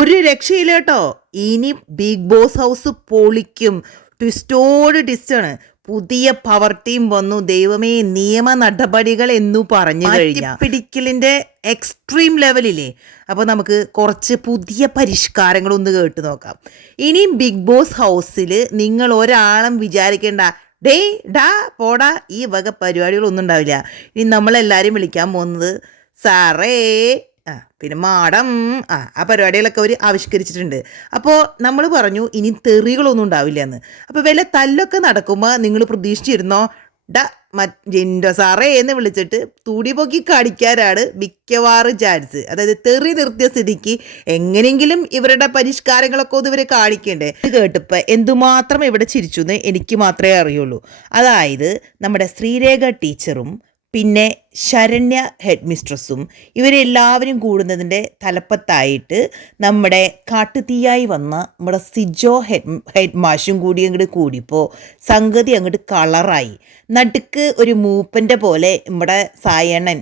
ഒരു രക്ഷയില്ല കേട്ടോ. ഇനി ബിഗ് ബോസ് ഹൗസ് പൊളിക്കും. ട്വിസ്റ്റോട് ട്വിസ്റ്റാണ്. പുതിയ പവർ ടീം വന്നു. ദൈവമേ, നിയമ നടപടികൾ എന്നു പറഞ്ഞു കഴിഞ്ഞാൽ പിടിക്കലിന്റെ എക്സ്ട്രീം ലെവലില്ലേ. അപ്പോൾ നമുക്ക് കുറച്ച് പുതിയ പരിഷ്കാരങ്ങളൊന്ന് കേട്ട് നോക്കാം. ഇനിയും ബിഗ് ബോസ് ഹൗസിൽ നിങ്ങൾ ഒരാളും വിചാരിക്കേണ്ട ഡേ ഡാ പോടാ ഈ വക പരിപാടികളൊന്നും ഉണ്ടാവില്ല. ഇനി നമ്മളെല്ലാവരും വിളിക്കാൻ പോകുന്നത് സാറേ, പിന്നെ മാഡം, ആ പരിപാടികളൊക്കെ അവർ ആവിഷ്കരിച്ചിട്ടുണ്ട്. അപ്പോൾ നമ്മൾ പറഞ്ഞു ഇനി തെറികളൊന്നും ഉണ്ടാവില്ല എന്ന്. അപ്പോൾ വല്ല തല്ലൊക്കെ നടക്കുമ്പോൾ നിങ്ങൾ പ്രതീക്ഷിച്ചിരുന്നോ ജിൻഡോ സാറേ എന്ന് വിളിച്ചിട്ട് തൂടി പൊക്കി കാണിക്കാനാണ് മിക്കവാറും ചാൻസ്. അതായത് തെറി നിർത്തിയ സ്ഥിതിക്ക് എങ്ങനെയെങ്കിലും ഇവരുടെ പരിഷ്കാരങ്ങളൊക്കെ ഒന്ന് ഇവരെ കാണിക്കണ്ടേ. ഇത് കേട്ടപ്പോൾ എന്തുമാത്രം ഇവിടെ ചിരിച്ചു എന്ന് എനിക്ക് മാത്രമേ അറിയുള്ളൂ. അതായത് നമ്മുടെ ശ്രീരേഖ ടീച്ചറും പിന്നെ ശരണ്യ ഹെഡ് മിസ്ട്രസ്സും ഇവരെല്ലാവരും കൂടുന്നതിൻ്റെ തലപ്പത്തായിട്ട് നമ്മുടെ കാട്ടുതീയായി വന്ന നമ്മുടെ സിജോ ഹെഡ് മാഷും കൂടി അങ്ങോട്ട് കൂടിയപ്പോൾ സംഗതി അങ്ങോട്ട് കളറായി. നടുക്ക് ഒരു മൂപ്പൻ്റെ പോലെ നമ്മുടെ സായണ്ണൻ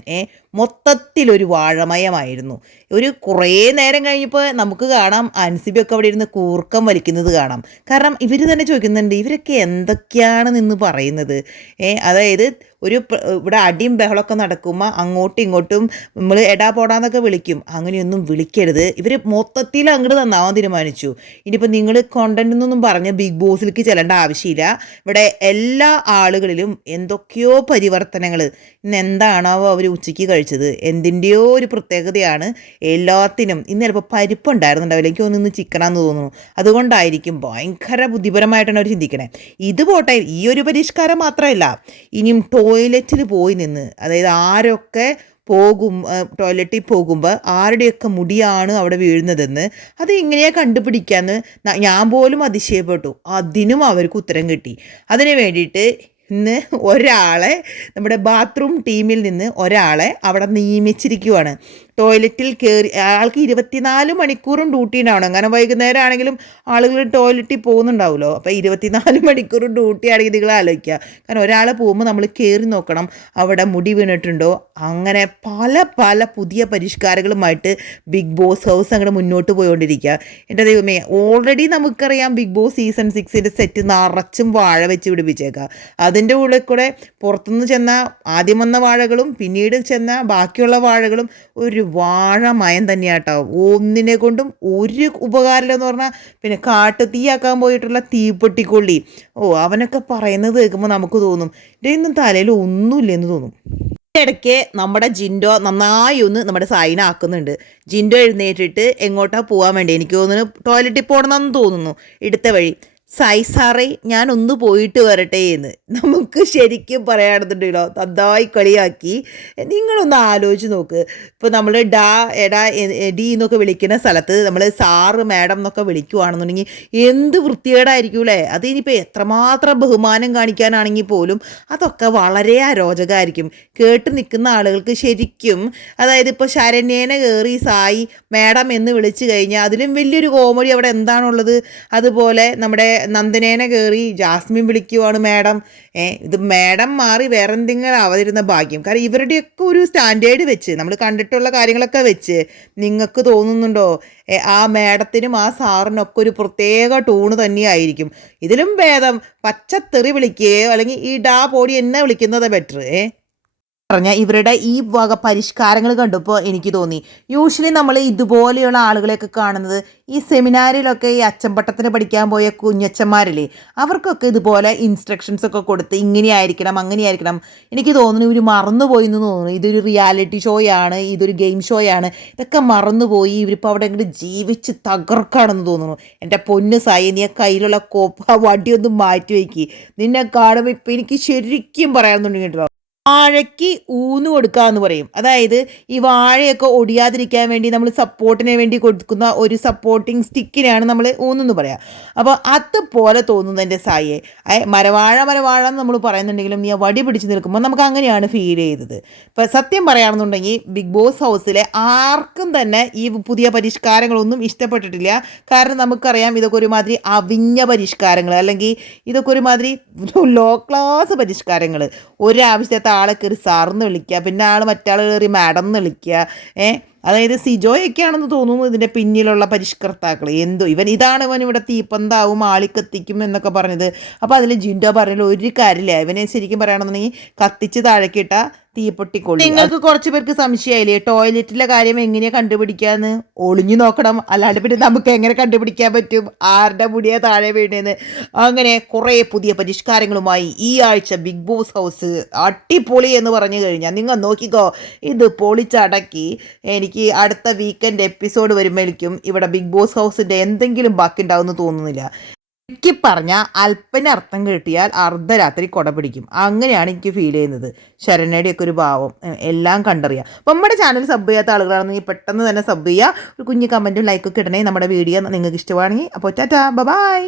മൊത്തത്തിലൊരു വാഴമയമായിരുന്നു. ഒരു കുറേ നേരം കഴിഞ്ഞപ്പോൾ നമുക്ക് കാണാം അൻസിബിയൊക്കെ അവിടെ ഇരുന്ന് കൂർക്കം വലിക്കുന്നത് കാണാം. കാരണം ഇവർ തന്നെ ചോദിക്കുന്നുണ്ട് ഇവരൊക്കെ എന്തൊക്കെയാണ് നിന്ന് പറയുന്നത്. അതായത് ഇവിടെ അടിയും ബഹളമൊക്കെ നടക്കുമ്പോൾ അങ്ങോട്ടും ഇങ്ങോട്ടും നമ്മൾ എടാ പോടാന്നൊക്കെ വിളിക്കും. അങ്ങനെയൊന്നും വിളിക്കരുത്. ഇവർ മൊത്തത്തിൽ അങ്ങോട്ട് നന്നാവാൻ തീരുമാനിച്ചു. ഇനിയിപ്പോൾ നിങ്ങൾ കോണ്ടന്റ് എന്നൊന്നും പറഞ്ഞ് ബിഗ് ബോസിലേക്ക് ചെല്ലേണ്ട ആവശ്യമില്ല. ഇവിടെ എല്ലാ ആളുകളിലും എന്തൊക്കെയോ പരിവർത്തനങ്ങൾ. ഇന്ന് എന്താണോ അവർ ഉച്ചയ്ക്ക് കഴിച്ചത്, എന്തിൻ്റെയോ ഒരു പ്രത്യേകതയാണ് എല്ലാത്തിനും. ഇന്ന് ചിലപ്പോൾ പരിപ്പുണ്ടായിരുന്നുണ്ടാവില്ല, എനിക്ക് തോന്നുന്നു ചിക്കനാന്ന് തോന്നുന്നു. അതുകൊണ്ടായിരിക്കും ഭയങ്കര ബുദ്ധിപരമായിട്ടാണ് അവർ ചിന്തിക്കണേ. ഇത് പോട്ടെ, ഈ ഒരു പരിഷ്കാരം മാത്രമല്ല, ഇനിയും ടോയ്ലറ്റിൽ പോയി നിന്ന്, അതായത് ആരൊക്കെ ടോയ്ലറ്റിൽ പോകുമ്പോൾ ആരുടെയൊക്കെ മുടിയാണ് അവിടെ വീഴുന്നതെന്ന് അത് എങ്ങനെയാണ് കണ്ടുപിടിക്കാമെന്ന് ഞാൻ പോലും അതിശയപ്പെട്ടു. അതിനും അവർക്ക് ഉത്തരം കിട്ടി. അതിന് വേണ്ടിയിട്ട് ഇന്ന് ഒരാളെ നമ്മുടെ ബാത്റൂം ടീമിൽ നിന്ന് ഒരാളെ അവിടെ നിയമിച്ചിരിക്കുവാണ്. ടോയ്ലറ്റിൽ കയറി ആൾക്ക് 24 മണിക്കൂറും ഡ്യൂട്ടി ഉണ്ടാവണം. അങ്ങനെ വൈകുന്നേരം ആണെങ്കിലും ആളുകൾ ടോയ്ലറ്റിൽ പോകുന്നുണ്ടാവുമല്ലോ. അപ്പോൾ 24 മണിക്കൂറും ഡ്യൂട്ടി ആണെങ്കിൽ നിങ്ങൾ ആലോചിക്കുക. കാരണം ഒരാൾ പോകുമ്പോൾ നമ്മൾ കയറി നോക്കണം അവിടെ മുടി വീണിട്ടുണ്ടോ. അങ്ങനെ പല പല പുതിയ പരിഷ്കാരങ്ങളുമായിട്ട് ബിഗ് ബോസ് ഹൗസ് അങ്ങോട്ട് മുന്നോട്ട് പോയിക്കൊണ്ടിരിക്കുക. എൻ്റെ ദൈവമേ, ഓൾറെഡി നമുക്കറിയാം ബിഗ് ബോസ് സീസൺ 6 സെറ്റ് നിറച്ചും വാഴ വെച്ച് പിടിപ്പിച്ചേക്കുക. അതിൻ്റെ ഉള്ളിൽ കൂടെ പുറത്തുനിന്ന് ചെന്ന ആദ്യം വന്ന വാഴകളും പിന്നീട് ചെന്ന ബാക്കിയുള്ള വാഴകളും ഒരു വാഴമയം തന്നെയാട്ടോ. ഒന്നിനെ കൊണ്ടും ഒരു ഉപകാരമില്ലെന്ന് പറഞ്ഞാൽ പിന്നെ കാട്ടു തീയാക്കാൻ പോയിട്ടുള്ള തീപ്പെട്ടിക്കൊള്ളി. അവനൊക്കെ പറയുന്നത് കേൾക്കുമ്പോൾ നമുക്ക് തോന്നും ഇതൊന്നും തലയിൽ ഒന്നുമില്ലെന്ന് തോന്നും. ഇടയ്ക്ക് നമ്മുടെ ജിൻഡോ നന്നായി ഒന്ന് നമ്മുടെ സൈൻ ആക്കുന്നുണ്ട്. ജിൻഡോ എഴുന്നേറ്റിട്ട് എങ്ങോട്ടാ പോകാൻ വേണ്ടി, എനിക്ക് തോന്നുന്നു ടോയ്ലറ്റിൽ പോകണമെന്ന് തോന്നുന്നു. എടുത്ത വഴി സാറേ ഞാനൊന്ന് പോയിട്ട് വരട്ടെ എന്ന് നമുക്ക് ശരിക്കും പറയാണെന്നുണ്ടല്ലോ. നന്നായി കളിയാക്കി. നിങ്ങളൊന്ന് ആലോചിച്ച് നോക്ക്. ഇപ്പോൾ നമ്മൾ എടാ ഡി എന്നൊക്കെ വിളിക്കുന്ന സ്ഥലത്ത് നമ്മൾ സാറ് മാഡം എന്നൊക്കെ വിളിക്കുവാണെന്നുണ്ടെങ്കിൽ എന്ത് വൃത്തികേടായിരിക്കും അല്ലേ. അതിനിപ്പോൾ എത്രമാത്രം ബഹുമാനം കാണിക്കാനാണെങ്കിൽ പോലും അതൊക്കെ വളരെ അരോചകമായിരിക്കും. കേട്ട് നിൽക്കുന്ന ആളുകൾക്ക് ശരിക്കും. അതായത് ഇപ്പോൾ ശരണ്യേനെ കയറി സായി മാഡം എന്ന് വിളിച്ചു കഴിഞ്ഞാൽ അതിലും വലിയൊരു കോമഡി അവിടെ എന്താണുള്ളത്. അതുപോലെ നമ്മുടെ നന്ദനേനെ കയറി ജാസ്മിൻ വിളിക്കുവാണ് മാഡം. ഇത് മാഡം മാറി വേറെ എന്തെങ്കിലും ആവാതിരുന്ന ഭാഗ്യം. കാരണം ഇവരുടെയൊക്കെ ഒരു സ്റ്റാൻഡേർഡ് വെച്ച് നമ്മൾ കണ്ടിട്ടുള്ള കാര്യങ്ങളൊക്കെ വെച്ച് നിങ്ങൾക്ക് തോന്നുന്നുണ്ടോ ആ മാഡത്തിനും ആ സാറിനൊക്കെ ഒരു പ്രത്യേക ടൂണ് തന്നെയായിരിക്കും. ഇതിലും ഭേദം പച്ചത്തെറി വിളിക്കുകയോ അല്ലെങ്കിൽ ഈ ഡാ പോടി എന്നെ വിളിക്കുന്നത് ബെറ്റർ. പറഞ്ഞാൽ ഇവരുടെ ഈ വക പരിഷ്കാരങ്ങൾ കണ്ടപ്പോൾ എനിക്ക് തോന്നി യൂഷ്വലി നമ്മൾ ഇതുപോലെയുള്ള ആളുകളെയൊക്കെ കാണുന്നത് ഈ സെമിനാറിലൊക്കെ ഈ അച്ചമ്പട്ടത്തിന് പഠിക്കാൻ പോയ കുഞ്ഞച്ചന്മാരില്ലേ, അവർക്കൊക്കെ ഇതുപോലെ ഇൻസ്ട്രക്ഷൻസ് ഒക്കെ കൊടുത്ത് ഇങ്ങനെയായിരിക്കണം അങ്ങനെയായിരിക്കണം. എനിക്ക് തോന്നുന്നു ഇവർ മറന്നുപോയി എന്ന് തോന്നുന്നു. ഇതൊരു റിയാലിറ്റി ഷോയാണ്, ഇതൊരു ഗെയിം ഷോയാണ്. ഇതൊക്കെ മറന്നുപോയി ഇവരിപ്പോൾ അവിടെ ഇങ്ങോട്ട് ജീവിച്ച് തകർക്കാണെന്ന് തോന്നുന്നു. എൻ്റെ പൊന്ന് സായി, നീ കയ്യിലുള്ള വടിയൊന്നും മാറ്റി വയ്ക്കി. നിന്നെ കാണുമ്പോൾ ഇപ്പം എനിക്ക് ശരിക്കും പറയാമെന്നുണ്ടെങ്കിൽ വാഴയ്ക്ക് ഊന്ന് കൊടുക്കുക എന്ന് പറയും. അതായത് ഈ വാഴയൊക്കെ ഒടിയാതിരിക്കാൻ വേണ്ടി നമ്മൾ സപ്പോർട്ടിന് വേണ്ടി കൊടുക്കുന്ന ഒരു സപ്പോർട്ടിങ് സ്റ്റിക്കിനെയാണ് നമ്മൾ ഊന്നെന്ന് പറയാം. അപ്പോൾ അതുപോലെ തോന്നുന്നു എൻ്റെ സായിയെ. മരവാഴ എന്ന് നമ്മൾ പറയുന്നുണ്ടെങ്കിലും ഈ വടി പിടിച്ച് നിൽക്കുമ്പോൾ നമുക്ക് അങ്ങനെയാണ് ഫീൽ ചെയ്തത്. ഇപ്പോൾ സത്യം പറയുകയാണെന്നുണ്ടെങ്കിൽ ബിഗ് ബോസ് ഹൗസിലെ ആർക്കും തന്നെ ഈ പുതിയ പരിഷ്കാരങ്ങളൊന്നും ഇഷ്ടപ്പെട്ടിട്ടില്ല. കാരണം നമുക്കറിയാം ഇതൊക്കെ ഒരുമാതിരി അവിഞ്ഞ പരിഷ്കാരങ്ങൾ, അല്ലെങ്കിൽ ഇതൊക്കെ ഒരുമാതിരി ലോ ക്ലാസ് പരിഷ്കാരങ്ങൾ. ഒരാവശ്യത്തെ ആളെ കയറി സാറെന്ന് വിളിക്കുക, പിന്നെ ആൾ മറ്റാൾ കയറി മാഡം എന്ന് വിളിക്കുക. അതായത് സിജോയൊക്കെയാണെന്ന് തോന്നുന്നു ഇതിൻ്റെ പിന്നിലുള്ള പരിഷ്കർത്താക്കൾ. എന്തോ ഇതാണ് ഇവൻ ഇവിടെ തീപ്പന്താവും ആളിക്കത്തിക്കും എന്നൊക്കെ പറഞ്ഞത്. അപ്പോൾ അതിൽ ജിൻഡോ പറഞ്ഞാൽ ഒരു കാര്യമില്ല, ഇവനെ ശരിക്കും പറയുകയാണെന്നുണ്ടെങ്കിൽ കത്തിച്ച് താഴേക്കിട്ട തീപ്പൊട്ടിക്കൊള്ളി. നിങ്ങൾക്ക് കുറച്ച് പേർക്ക് സംശയമായില്ലേ ടോയ്ലറ്റിലെ കാര്യം എങ്ങനെയാണ് കണ്ടുപിടിക്കാന്ന്? ഒളിഞ്ഞു നോക്കണം, അല്ലാണ്ട് പിന്നെ നമുക്ക് എങ്ങനെ കണ്ടുപിടിക്കാൻ പറ്റും ആരുടെ മുടിയാ താഴെ വീണേന്ന്? അങ്ങനെ കുറേ പുതിയ പരിഷ്കാരങ്ങളുമായി ഈ ആഴ്ച ബിഗ് ബോസ് ഹൗസ് അടിപൊളി എന്ന് പറഞ്ഞു കഴിഞ്ഞാൽ നിങ്ങൾ നോക്കിക്കോ, ഇത് പൊളിച്ചടക്കി. എനിക്ക് അടുത്ത വീക്കെൻഡ് എപ്പിസോഡ് വരുമ്പോഴേക്കും ഇവിടെ ബിഗ് ബോസ് ഹൗസിൻ്റെ എന്തെങ്കിലും ബാക്കി ഉണ്ടാവുമെന്ന് തോന്നുന്നില്ല. എനിക്ക് പറഞ്ഞാൽ അല്പനർത്ഥം കിട്ടിയാൽ അർദ്ധരാത്രി കൊട പിടിക്കും, അങ്ങനെയാണ് എനിക്ക് ഫീൽ ചെയ്യുന്നത്. ശരണ്യയുടെയൊക്കെ ഒരു ഭാവം എല്ലാം കണ്ടറിയാം. അപ്പം നമ്മുടെ ചാനൽ സബ് ചെയ്യാത്ത ആളുകളാണെങ്കിൽ പെട്ടെന്ന് തന്നെ സബ് ചെയ്യുക. ഒരു കുഞ്ഞ് കമൻറ്റും ലൈക്കൊക്കെ ഇടണേ നമ്മുടെ വീഡിയോ നിങ്ങൾക്ക് ഇഷ്ടമാണെങ്കിൽ. അപ്പോൾ ടാറ്റാ ബൈ.